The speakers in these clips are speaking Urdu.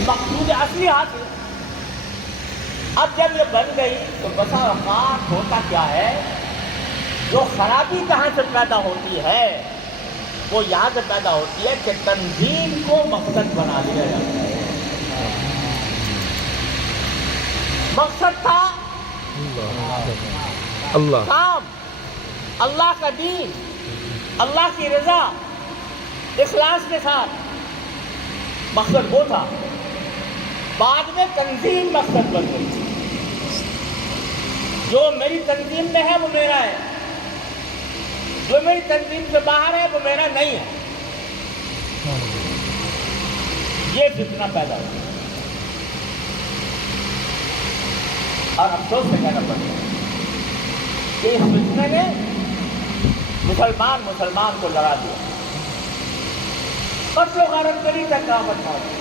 مقصود اصلی حاصل۔ اب جب یہ بن گئی تو بسا اوقات ہوتا کیا ہے، جو خرابی کہاں سے پیدا ہوتی ہے وہ یہاں سے پیدا ہوتی ہے کہ تنظیم کو مقصد بنا لیا جاتا ہے۔ مقصد تھا اللہ، کام، اللہ کا دین، اللہ کی رضا، اخلاص کے ساتھ، مقصد وہ تھا۔ بعد میں تنظیم مقصد بن گئی۔ جو میری تنظیم میں ہے وہ میرا ہے، جو میری تنظیم سے باہر ہے وہ میرا نہیں ہے۔ یہ فتنہ پیدا ہوا اور افسوس سے کہنا پڑتا ہے کہ اس فتنے نے مسلمان کو لڑا دیا، قتل و غارت گری تک نوبت آ گئی،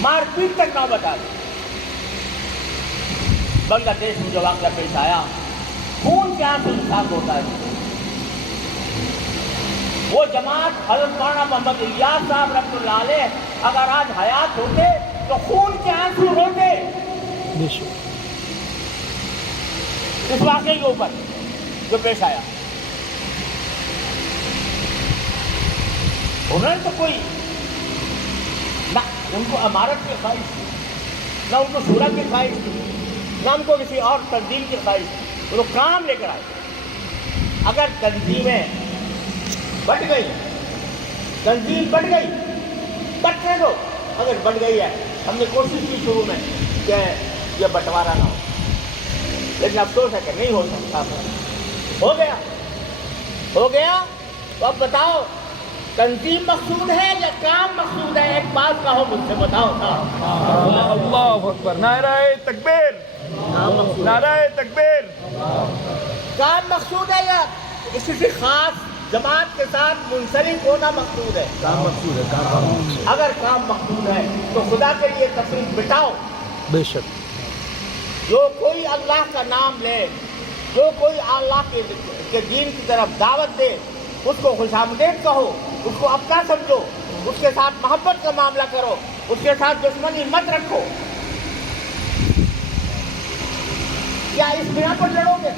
مار پیٹ تک نوبت آ گئی۔ بنگلہ دیش میں جو واقعہ پیش آیا، خون کے آنسو انصاف ہوتا ہے۔ وہ جماعت حضرت مولانا محمد الیاس صاحب رحمۃ اللہ علیہ اگر آج حیات ہوتے تو خون کے آنسو روتے اس واقعے کے اوپر جو پیش آیا۔ انہوں نے تو کوئی نہ ان کو امارت کی خواہش تھی، نہ ان کو شورا کی خواہش تھی، نہ ان کو کسی اور تنظیم کی خواہش تھی، وہ کام لے کر آئے۔ اگر تنظیمیں بٹ گئی، تنظیم بٹ گئی، بٹنے دو۔ اگر بٹ گئی ہے، ہم نے کوشش کی شروع میں کہ یہ بٹوارا نہ ہو، لیکن افسوس ہے کہ نہیں ہو سکتا۔ ہو گیا تو اب بتاؤ تنظیم مقصود ہے یا کام مقصود ہے؟ ایک بات کہو مجھ سے، بتاؤ نا۔ اللہ اکبر، نعرہ تکبیر، نعرہ تکبیر۔ کام مقصود ہے یا کسی خاص جماعت کے ساتھ منسلک ہونا مقصود ہے؟ کام مقصود ہے، کام۔ اگر کام مقصود ہے تو خدا کے لیے تفریق بٹاؤ۔ بے شک، جو کوئی اللہ کا نام لے، جو کوئی اللہ کے دین کی طرف دعوت دے، اس کو خوش آمدید کہو، اس کو اپنا سمجھو، اس کے ساتھ محبت کا معاملہ کرو، اس کے ساتھ دشمنی مت رکھو۔ کیا اس بنا پر لڑو گے؟